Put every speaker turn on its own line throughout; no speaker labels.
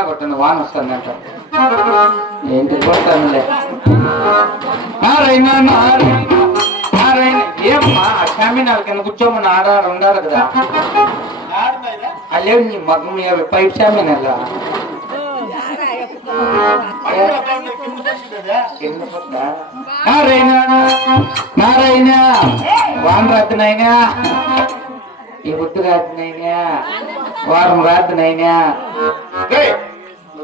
పడుతుంది వాన వస్తుందంట ఏంటి పోతానులే నారాయణ నారాయణ నారాయణ. ఏమ్మా షామినార్ కింద కూర్చోమని ఆడారు ఉండాలి కదా. అల్లే నీ మగం పైప్ షామినారా నారాయణ నారాయణ. వాన రాత్రి నాయనా. ఈ బుట్టు రాత్రి నాయనా. వారం రాత్రి నాయనా.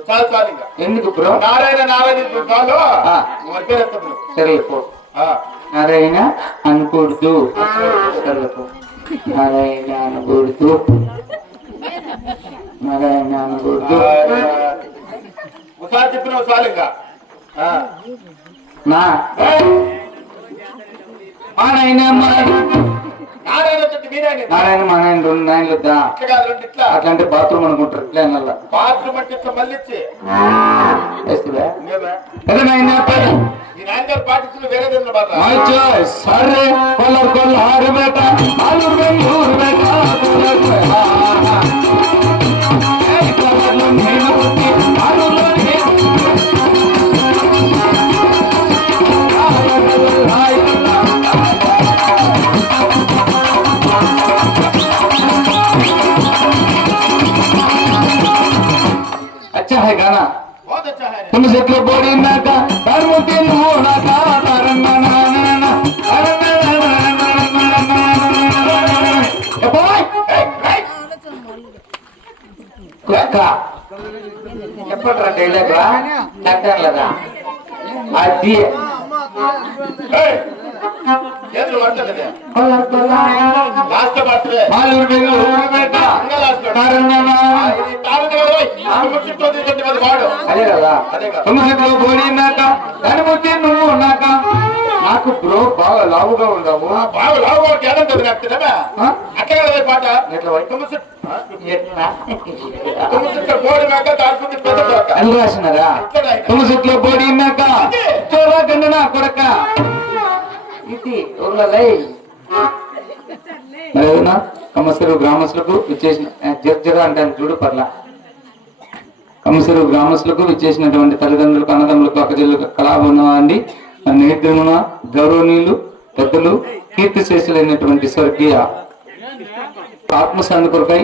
చాలు చాలు ఇంకా.
ఎందుకు బ్రో?
నారాయణ నారాయణ చాలు
ఆ.
మరి పేరు ఎత్తద్దు.
సరే పో.
ఆ.
నారాయణ అనకూడదు. సరే పో. నారాయణ అనకూడదు. నారాయణ అనకూడదు.
ఒకసారి చెప్పినావు చాలు ఇంకా. ఆ.
నా. మా నాయన మా
నారాయణ
మా నాయన రెండు నాయనలు వద్దా? బాత్రూమ్ అనుకుంటారు ఇట్లా
బాత్రూమ్ అంటే ఇట్లా మళ్ళీ ఇంకేమే?
పెద్ద నాయన పెద్ద. अच्छा है गाना
बहुत अच्छा है रे।
तुम से तो बड़ी नाका धर्म के हो नाका धर्म ना ना ना బాయ్ కుక్క చెప్పట్రా డైలాగ్ లేదా అది
ఏయ్, చేతులు పట్టలేదు లాస్ట్ పట్టలే
అదే కదా
అదే
పోడినాక నువ్వు ఉన్నాక నాకు బ్రో బాగా లావుగా ఉన్నావు
బాగా లావుగా ఉంటే నాకు పాట
ఎట్లా
తుమ్ము
రాసినారా తులసిట్లో పోడినాక చోరా కన్ను నా కొడక ఇది ఊర్లలై గ్రామస్తులకు ఇచ్చేసిన జర్జర అంటాను చూడు పర్లా కమసరు గ్రామస్తులకు విచ్చేసినటువంటి తల్లిదండ్రులకు అన్నదమ్ములకు అక్కజల్లకు కళాభవనం నేత్రమున గౌరవనీయులు పెద్దలు కీర్తి శేషులైనటువంటి స్వర్గీయ ఆత్మశాంతి కొరకై